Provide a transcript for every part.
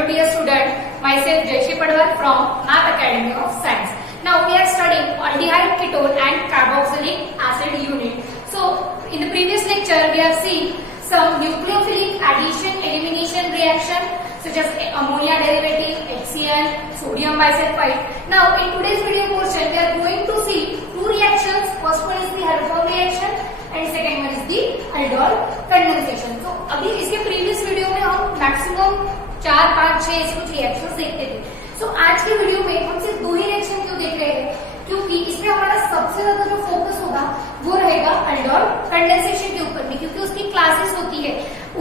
Hello dear student, myself Jayashree Padwar from Math Academy of Science. Now we are studying aldehyde, ketone and carboxylic acid unit. So in the previous lecture we have seen some nucleophilic addition elimination reaction such as ammonia derivative, HCl, sodium bisulfite. Now in today's video portion we are going to see two reactions. First one is the Harold reaction and second one is the aldol condensation. So अभी इसके previous video में हम maximum 4, 5, 6 ऐसे कुछ reactions देखते थे. So आज की वीडियो में हम सिर्फ दो ही रिएक्शन क्यों देख रहे हैं? क्योंकि इसमें हमारा सबसे ज्यादा जो फोकस होगा वो रहेगा aldol कंडेंसेशन के ऊपर में, क्योंकि उसकी क्लासेस होती है.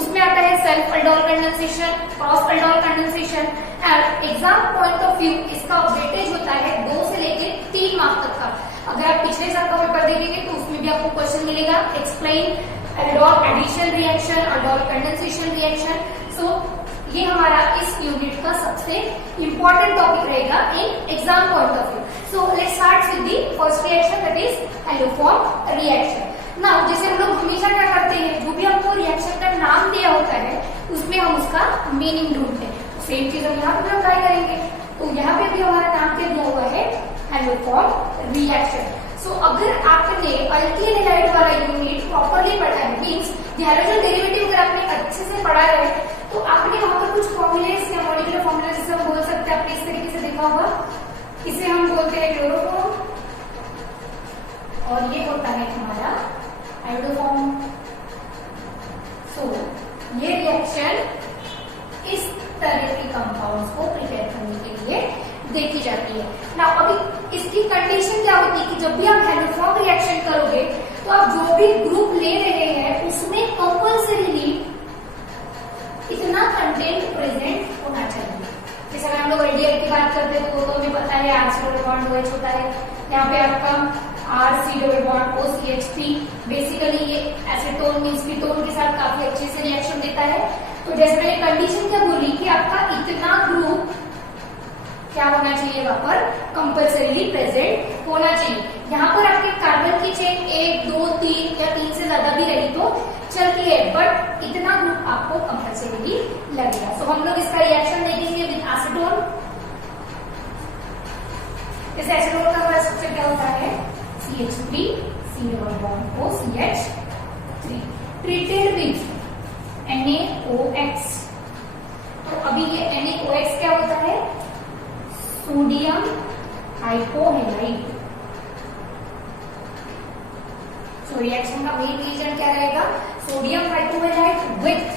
उसमें आता है self aldol condensation, cross aldol condensation. Exam point of view इसका वेटेज होता है 2 से लेकर 3 मार्क्स तक का. अगर आप पिछले साल का पेपर देखेंगे तो उसमें भी आपको क्वेश्चन मिलेगा explain aldol addition reaction, aldol condensation reaction. So ये हमारा इस यूनिट का सबसे इंपॉर्टेंट टॉपिक रहेगा in exam point of view. So let's start with the first reaction, that is haloform reaction. Now जैसे हम लोग हमेशा क्या करते हैं, जो भी हमको रिएक्शन का नाम दिया होता है उसमें हम उसका मीनिंग ढूंढते हैं. सेम चीज हम यहाँ पे भी अप्लाई करेंगे. तो यहाँ पे भी हमारा नाम क्या दिया हुआ है, एलोफॉर्म रिएक्शन. सो अगर आपने अल्कीन हैलाइड वाला यूनिट प्रॉपरली पढ़ा है, मींस हैलोजन डेरिवेटिव अगर आपने अच्छे से पढ़ा है तो आपने वहां पर कुछ फॉर्मूलेस या मॉलिक्यूलर फॉर्मूला जिसे हम बोल सकते हैं, आपने इस तरीके से देखा होगा. इसे हम बोलते हैं क्लोरोफॉर्म और ये होता है हमारा आयोडोफॉर्म. सो ये रिएक्शन इस तरह के कंपाउंड्स को प्रिपेयर करने के लिए देखी जाती है. ना अभी इसकी कंडीशन क्या होती है कि जब भी आप एलोफॉर्म रिएक्शन करोगे तो आप जो भी ग्रुप ले रहे हैं उसमें कंपल्सरीली इतना कंटेंट प्रेजेंट होना चाहिए. जैसे अगर हम लोग एल्डिहाइड की बात करते हैं तो हमें पता है R डबल बॉन्ड OH होता है. यहाँ पे आपका RC double bond OCH3. Basically ये एसीटोन मींस कीटोन के साथ काफी अच्छे से रिएक्शन देता है. तो जैसे मैंने कंडीशन क्या बोली कि आपका इतना ग्रुप क्या होना चाहिए, वहां पर कंपल्सरीली प्रेजेंट होना चाहिए. यहाँ पर आपके कार्बन की चेन 1, 2, 3 या 3 से ज्यादा भी रही तो चलती है, बट इतना ग्रुप आपको कंपल्सरीली लगेगा. सो हम लोग इसका रिएक्शन देखेंगे विद एसीटोन. इस एसीटोन का हमारा स्ट्रक्चर क्या होता है, CH3 C double bond OCH3 treated with NaOH. तो अभी ये NaOH क्या होता है, सोडियम हाइपोहैलाइड. सो रिएक्शन का मेन एजेंट क्या रहेगा, sodium hypohalide with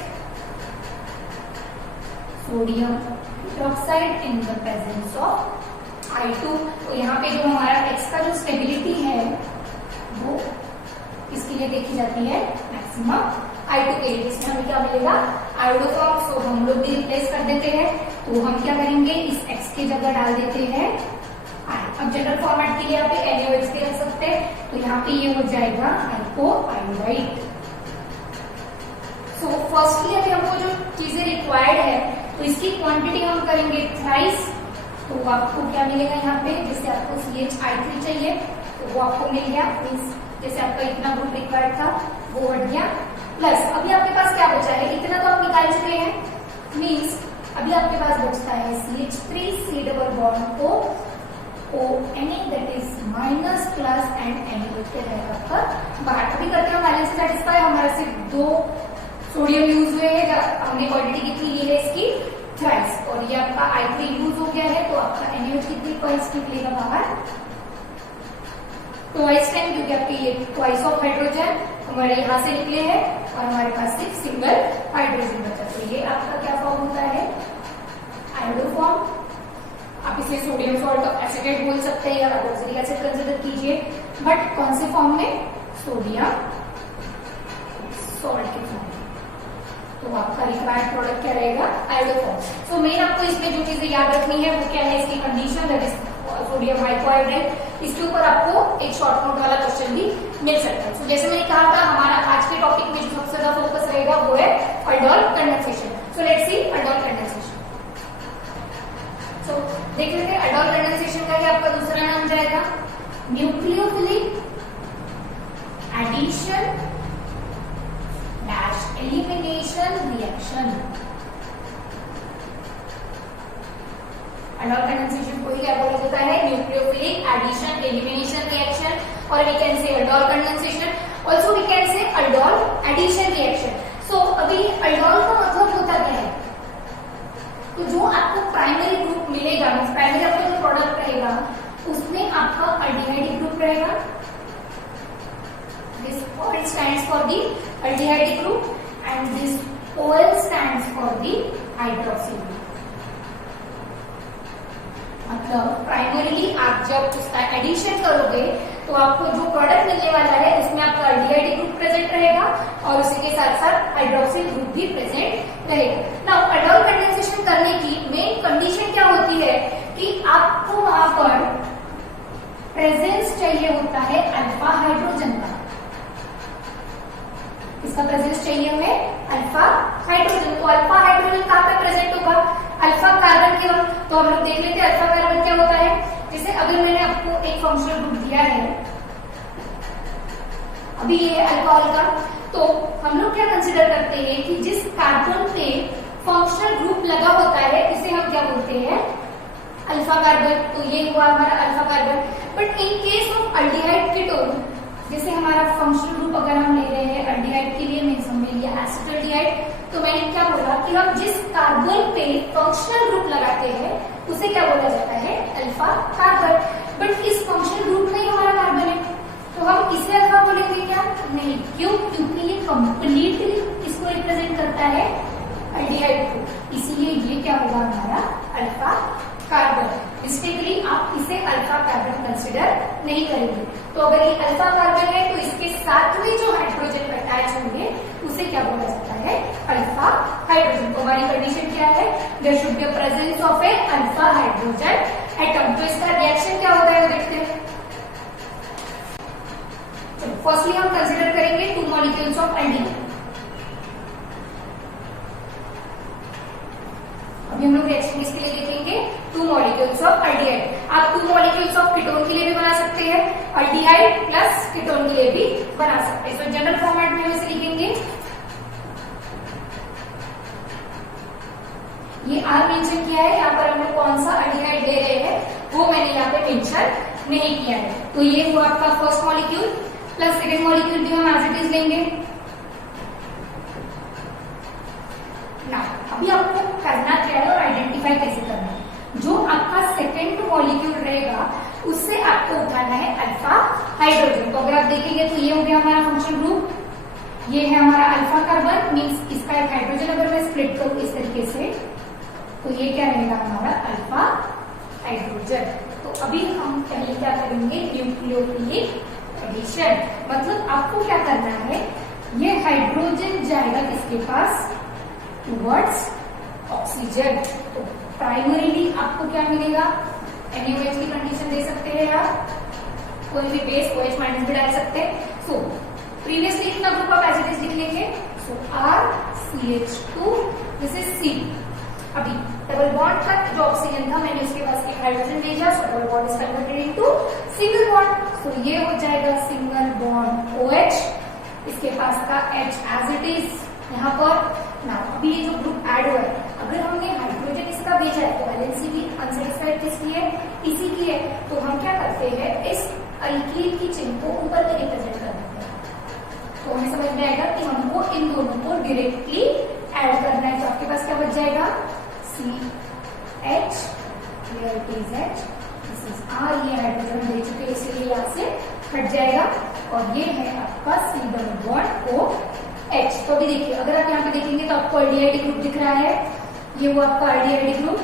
sodium hydroxide in the presence of I2. तो यहाँ पे जो हमारा X का जो स्टेबिलिटी है वो इसके लिए देखी जाती है मैक्सिमम I2 के लिए. इसमें हमें क्या मिलेगा, आयोडोफॉर्म. सो हम लोग भी रिप्लेस कर देते हैं. तो हम क्या करेंगे, इस X की जगह डाल देते हैं I. अब जनरल फॉर्मेट के लिए आप NaOH के रख सकते हैं. तो यहाँ पे ये हो जाएगा हाइपोआयोडाइड. सो फर्स्टली अभी हमको जो चीजें रिक्वायर्ड है तो इसकी क्वांटिटी हम करेंगे थ्राइस. तो आपको क्या मिलेगा यहाँ पे, जैसे आपको CH3 चाहिए तो वो आपको मिल गया. मीन्स जैसे आपका इतना ग्रुप रिक्वायर्ड था वो हट गया. प्लस अभी आपके पास क्या बचा है, इतना तो आप निकाल चुके हैं. मीन्स अभी आपके पास बचता है CH3 C double bond ONA that is minus plus and NaOH के रहेगा आपका बाहर. अभी करते हैं बैलेंस सेटिस्फाई. हमारे सिर्फ 2 सोडियम यूज हुए हैं. हमने क्वांटिटी कितनी ली है इसकी, थ्राइस. और ये आपका I3 यूज हो गया है तो आपका NaOH कितनी ट्वाइस निकलेगा बाहर, ट्वाइस टाइम, क्योंकि आपके ये ट्वाइस ऑफ हाइड्रोजन हमारे यहाँ से निकले हैं और हमारे पास सिर्फ सिंगल हाइड्रोजन बचा. तो ये आपका क्या फॉर्म होता है, आयोडोफॉर्म. आप इसे सोडियम सॉल्ट ऑफ एसिटेट बोल सकते हैं या हाइड्रोक्सिलिक एसिड कंसीडर कीजिए, बट कौन से फॉर्म में, सोडियम सॉल्ट के फॉर्म. तो आपका रिक्वायर्ड प्रोडक्ट क्या रहेगा, आयोडोफॉर्म. सो मेन आपको इसमें जो चीजें याद रखनी है वो क्या है, इसकी कंडीशन दैट इज सोडियम हाइपोहाइड्रेट. इसके ऊपर आपको एक शॉर्ट नोट वाला क्वेश्चन भी मिल सकता है. जैसे मैंने कहा था हमारा आज के टॉपिक में जो सबसे ज्यादा फोकस रहेगा वो है aldol condensation. So let's see aldol condensation. So देख लेते हैं aldol कंडेंसेशन का ही आपका दूसरा नाम जाएगा nucleophilic addition dash elimination reaction. Aldol condensation को ही क्या बोला जाता है? न्यूक्लियोफिलिक एडिशन एलिमिनेशन रिएक्शन, और we can say aldol condensation, also we can say aldol addition reaction. So अभी अल्डोल का मतलब होता क्या है? तो जो आपको प्राइमरी ग्रुप मिलेगा, प्राइमरी आपका जो प्रोडक्ट रहेगा उसमें आपका अल्डिहाइड ग्रुप रहेगा। This OL stands for the aldehyde group and this OL stands for the hydroxyl group। मतलब प्राइमरीली आप जब उसका एडिशन करोगे तो आपको जो प्रोडक्ट मिलने वाला है उसमें आपका अल्डिहाइड ग्रुप प्रेजेंट रहेगा और उसी के साथ साथ हाइड्रोक्सिल ग्रुप भी प्रेजेंट रहेगा। नाउ अल्डोल कंडेंसेशन करने की मेन कंडीशन क्या होती है कि आपको वहां पर प्रेजेंस चाहिए होता है अल्फा हाइड्रोजन का। इसका प्रेजेंस चाहिए हमें अल्फा हाइड्रोजन। तो अल्फा हाइड्रोजन कहां पे प्रेजेंट होगा? अल्फा कार्बन के। तो हम लोग देख लेते हैं अल्फा कार्बन क्या होता है। जैसे अगर मैंने आपको एक फंक्शनल ग्रुप दिया है, अभी ये अल्कोहल का, तो हम लोग क्या कंसीडर करते हैं कि जिस कार्बन पे फंक्शनल ग्रुप लगा होता है उसे हम क्या बोलते हैं? Alpha carbon. तो ये हुआ हमारा alpha carbon. But in case of aldehyde ketone, जैसे हमारा फंक्शनल ग्रुप अगर हम ले रहे हैं अल्डिहाइड के लिए, मीन्स हम ले लिया एसिटाल्डिहाइड, तो मैंने क्या बोला कि हम जिस कार्बन पे फंक्शनल ग्रुप लगाते हैं उसे क्या बोला जाता है? Alpha carbon. बट इस फंक्शनल ग्रुप में ही हमारा कार्बन है, तो हम इसे अल्फा बोलेंगे क्या? नहीं। क्यों? क्योंकि ये कंप्लीटली इसको रिप्रेजेंट करता है अल्डिहाइड को, इसीलिए ये क्या होगा हमारा अल्फा कार्बन। मिस्टेकली आप इसे अल्फा कार्बन कंसिडर नहीं करेंगे। तो अगर ये अल्फा कार्बन है तो इसके साथ में जो हाइड्रोजन अटैच होंगे उसे क्या बोला जाता है? Alpha hydrogen. तो हमारी कंडीशन क्या है? There should be presence of a alpha hydrogen atom. तो इसका रिएक्शन क्या होता है वो देखते हैं। फर्स्टली हम कंसिडर करेंगे टू मॉलिक्यूल्स ऑफ एल्डिहाइड। अभी हम लोग रिएक्शन किसके लिए देखेंगे? Two molecules of aldehyde. आप टू मॉलिक्यूल्स ऑफ कीटोन के लिए भी बना सकते हैं, अल्डिहाइड प्लस कीटोन के लिए भी बना सकते हैं। तो जनरल फॉर्मेट में हम इसे लिखेंगे। ये आर मेंशन किया है, यहाँ पर हम लोग कौन सा अल्डिहाइड ले रहे हैं वो मैंने यहाँ पे मेंशन नहीं किया है। तो ये हुआ आपका first molecule, plus second molecule भी हम एज इट इज लेंगे। ना अभी आपको करना क्या है और आइडेंटिफाई कैसे करना है? जो आपका सेकेंड मॉलिक्यूल रहेगा उससे आपको उठाना है अल्फा हाइड्रोजन। तो अगर आप देखेंगे तो ये हो गया हमारा फंक्शनल ग्रुप, ये है हमारा अल्फा कार्बन, मीन्स इसका एक हाइड्रोजन अगर मैं स्प्लिट करूं इस तरीके से तो ये क्या रहेगा हमारा अल्फा हाइड्रोजन। तो अभी हम पहले क्या करेंगे? Nucleophilic addition. मतलब आपको क्या करना है? ये हाइड्रोजन जाएगा किसके पास? Towards oxygen. तो प्राइमरीली आपको क्या मिलेगा? NaOH की कंडीशन दे सकते हैं आप, कोई भी बेस OH माइनस भी डाल सकते हैं। सो प्रीवियसली इतना ग्रुप आप एज इट इज लिख लेंगे। सो RCH2 दिस इज C। अभी डबल बॉन्ड का जो ऑक्सीजन था मैंने उसके पास एक हाइड्रोजन भेजा, so double bond is converted into single bond. So ये हो जाएगा सिंगल बॉन्ड OH, इसके पास का H एज इट इज यहाँ पर। ना अभी ये जो ग्रुप ऐड हुआ है, अगर हमने हाइड्रोजन इसका भेजा है तो वैलेंसी भी अनसेटिस्फाइड किसकी है? इसी की है। तो हम क्या करते हैं? इस अल्कील की चिन्ह को ऊपर में रिप्रेजेंट कर देते हैं। तो हमें समझ में आएगा कि हमको इन दोनों को डायरेक्टली ऐड करना है। तो आपके पास क्या बच जाएगा? CH, here it is H, this is R। ये हाइड्रोजन दे चुके हैं इसलिए यहाँ से हट जाएगा और ये है आपका C डबल बॉन्ड OH। तो अभी देखिए, अगर आप यहाँ पे देखेंगे तो आपको अल्डिहाइड ग्रुप दिख रहा है, ये वो आपका अल्डिहाइड ग्रुप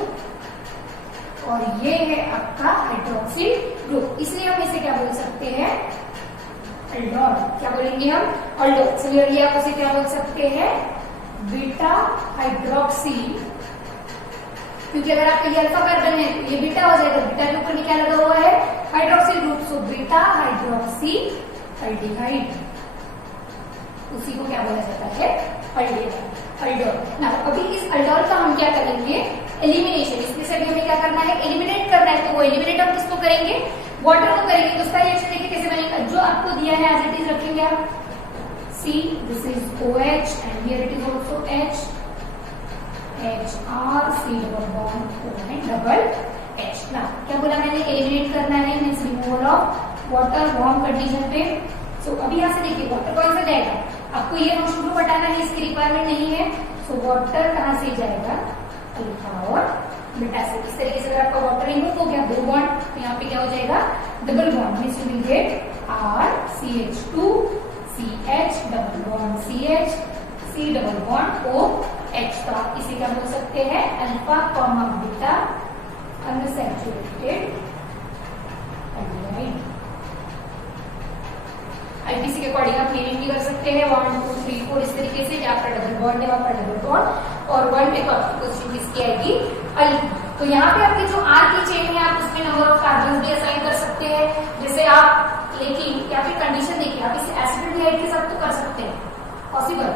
और ये है आपका हाइड्रोक्सिल ग्रुप। इसलिए हम इसे क्या बोल सकते हैं? अल्डोल। क्या बोलेंगे हम? अल्डोल। सिमिलरली आप उसे क्या बोल सकते हैं? Beta hydroxy. क्योंकि अगर आपका ये अल्फा कार्बन है तो ये बीटा हो जाएगा, बीटा के ऊपर में क्या लगा हुआ है? Hydroxyl group. So beta hydroxy aldehyde, उसी को क्या बोला जाता है? अल्डोल। ना अभी इस अल्डोल का हम क्या करेंगे? एलिमिनेशन। इसमें से हमें क्या करना है? एलिमिनेट करना है। तो वो एलिमिनेट हम किसको करेंगे? वाटर को करेंगे। तो उसका रिएक्शन देखिए कैसे बनेगा। जो आपको दिया है एज इट इज रखेंगे आप। C, this is OH and here it is also H, HR, C double bond O and double क्या बोला मैंने, एलिमिनेट करना है, means removal of water warm condition पे। सो अभी यहाँ से देखिए वाटर कौन सा जाएगा, आपको ये फंक्शन को बताना है, इसकी रिक्वायरमेंट नहीं है। सो वाटर कहाँ से जाएगा, अल्फा और बीटा से। इस तरीके से अगर आपका वाटर रिमूव हो गया, दो बॉन्ड, तो यहाँ पे क्या हो जाएगा, double bond, means you will get RCH2 CH double bond CH C double bond OH। तो आप इसे क्या बोल सकते हैं, alpha comma beta unsaturated aldehyde. IPC के अकॉर्डिंग आप नेमिंग भी कर सकते हैं 1 2 3 4 इस तरीके से, जहाँ पर डबल बॉन्ड है वहां पर डबल बॉन्ड, और 1 पे आपकी क्वेश्चन किसकी आएगी, अल्फा। तो यहाँ पे आपकी जो R की चेन है आप उसमें नंबर ऑफ कार्बन भी असाइन कर सकते हैं, जैसे आप, लेकिन यहाँ पे कंडीशन देखिए, आप इसे एसिटाल्डिहाइड के साथ तो कर सकते हैं, पॉसिबल,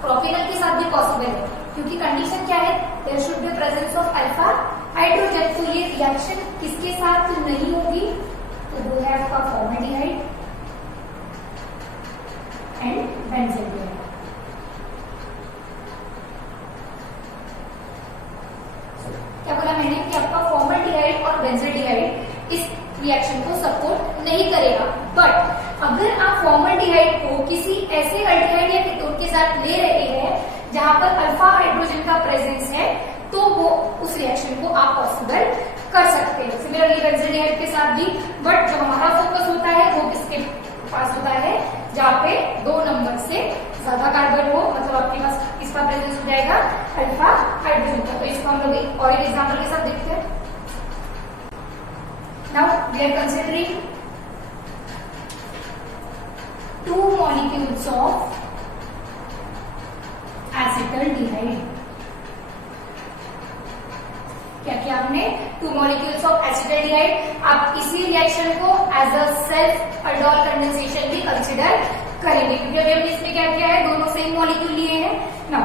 प्रोपेनॉल के साथ भी पॉसिबल है, क्योंकि कंडीशन क्या है, there should be presence of alpha hydrogen. तो ये रिएक्शन किसके साथ नहीं होगी, तो वो है आपका फॉर्मेल्डिहाइड एंड बेंजील्डिहाइड। क्या बोला मैंने कि आपका फॉर्मेल्डिहाइड और बेंजील्डिहाइड इस रिएक्शन को सपोर्ट नहीं करेगा, बट अगर आप फॉर्मेल्डिहाइड को किसी ऐसे अल्डिहाइड या कीटोन के साथ ले रहे हैं जहां पर अल्फा हाइड्रोजन का प्रेजेंस है, तो वो उस रिएक्शन को आप पॉसिबल कर सकते हैं। सिमिलरली बेंजील्डिहाइड के साथ भी, बट जो हमारा फोकस होता है वो किसके पास होता है, जहाँ पे 2 नंबर से ज्यादा कार्बन हो, मतलब आपके पास इसका प्रेजेंस हो जाएगा अल्फा हाइड्रोजन का। तो इसको हम लोग और एक एग्जाम्पल के साथ देखते हैं। Now we are considering 2 molecules of acetaldehyde। क्या किया हमने, 2 molecules of acetaldehyde। आप इसी रिएक्शन को as a self aldol condensation भी कंसिडर करेंगे, क्योंकि अभी हमने इसमें क्या किया है, दोनों सेम मॉलिक्यूल लिए हैं ना।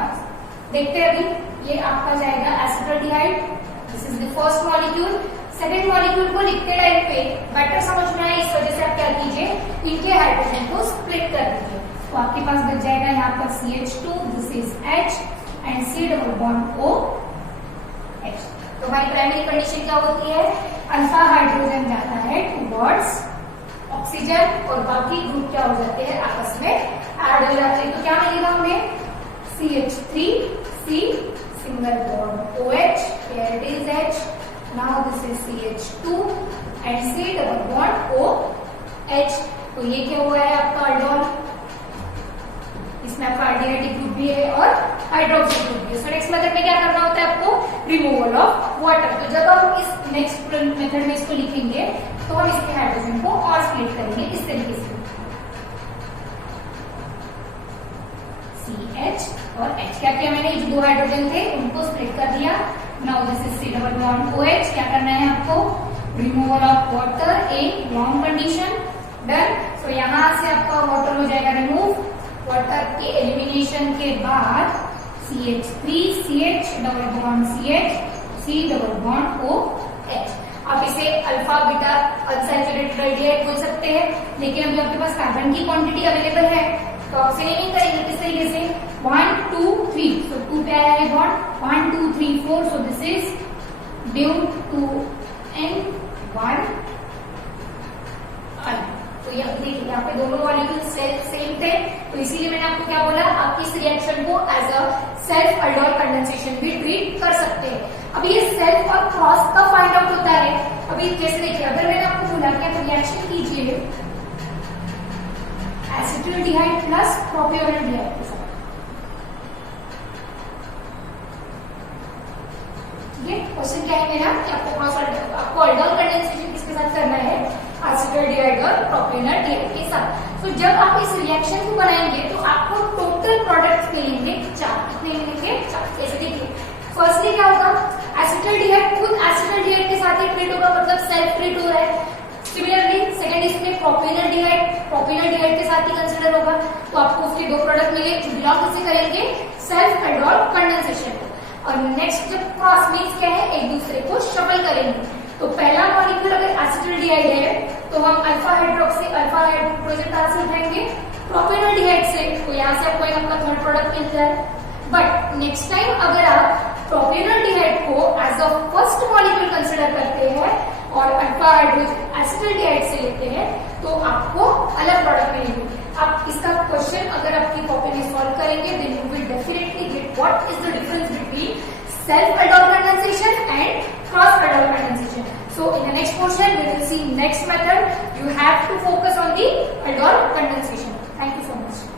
देखते हैं अभी, ये आपका जाएगा acetaldehyde, this is the first molecule. Second molecule को लिखते टाइम पे बेटर समझना है, इस वजह से आप क्या कीजिए, इनके हाइड्रोजन को स्प्लिट कर दीजिए। तो आपके पास बच जाएगा यहाँ पर CH2, this is H and C double bond OH। तो हमारी प्राइमरी कंडीशन क्या होती है, अल्फा हाइड्रोजन जाता है टुवर्ड्स ऑक्सीजन और बाकी ग्रुप क्या हो जाते हैं, आपस में ऐड हो जाते हैं। तो क्या मिलेगा हमें, CH3C single bond OH, here it is H, now this is CH2 and C double bond OH। तो ये क्या हुआ है आपका aldol, इसमें आपका एल्डिहाइड ग्रुप भी है और हाइड्रोक्सी ग्रुप भी है। सो नेक्स्ट मेथड में क्या करना होता है आपको, रिमूवल ऑफ वाटर। तो जब हम इस नेक्स्ट मेथड में इसको लिखेंगे तो हम इसके हाइड्रोजन को और स्प्लिट करेंगे इस तरीके से, CH और H। क्या किया मैंने, जो 2 हाइड्रोजन थे उनको स्प्लिट कर दिया। Now this is C double bond OH। क्या करना है आपको, removal of water in warm condition, done. So यहाँ से आपका वाटर हो जाएगा रिमूव, वाटर के एलिमिनेशन के बाद CH3CH double bond CH C double bond OH। आप इसे अल्फा बीटा अनसैचुरेटेड एल्डिहाइड बोल सकते हैं, लेकिन अभी आपके पास कार्बन की क्वांटिटी अवेलेबल है, तो आप इसे नहीं करेंगे किस तरीके से, 1 2 3, सो 2 पे आया है bond, 1 2 3 4, so this is due to N1 I। तो ये देखिए यहाँ पे दोनों मॉलिक्यूल सेम थे, तो इसीलिए मैंने आपको क्या बोला, आप इस रिएक्शन को as a self aldol condensation भी ट्रीट कर सकते हैं। अब ये सेल्फ और क्रॉस का फाइंड आउट होता है। अभी जैसे देखिए, अगर मैंने आपको बोला कि आप रिएक्शन कीजिए एसिटाल्डिहाइड प्लस प्रोपियोनल्डिहाइड के साथ, ये क्वेश्चन क्या है मेरा कि आपको aldol कंडेंसेशन किसके साथ करना है, एसिटाल्डिहाइड और प्रोपियोनल्डिहाइड के साथ। तो जब आप इस रिएक्शन को बनाएंगे तो आपको टोटल प्रोडक्ट्स मिलेंगे 4। कितने मिलेंगे, 4। जैसे देखिए, फर्स्टली क्या होगा, एसिटाल्डिहाइड खुद एसिटाल्डिहाइड के साथ ही ट्रीट होगा, मतलब सेल्फ ट्रीट हो रहा है। सिमिलरली सेकंड इसमें प्रोपियोनल्डिहाइड के साथ ही कंसिडर होगा, तो आपको उसके 2 प्रोडक्ट मिले जो बिलोंग से करेंगे सेल्फ aldol कंडेंसेशन को। और नेक्स्ट जब क्रॉस मीन्स क्या है, एक दूसरे को शफल करेंगे। तो पहला मॉलिक्यूल अगर एसिटाल्डिहाइड है तो हम अल्फा हाइड्रोजन कहां से उठाएंगे, प्रोपियोनल्डिहाइड से, तो यहाँ से आपको आपका थर्ड प्रोडक्ट मिल जाए। बट नेक्स्ट टाइम अगर आप प्रोपियोनल्डिहाइड को as a first molecule consider करते हैं और अल्फा हाइड्रोजन एसिटाल्डिहाइड से लेते हैं तो आपको अलग प्रोडक्ट मिलेगी। अब इसका क्वेश्चन अगर आपकी कॉपी में सॉल्व करेंगे then you will definitely get what is the difference between self aldol condensation and cross aldol condensation. So in the next portion we will see next method. You have to focus on the aldol condensation. Thank you so much.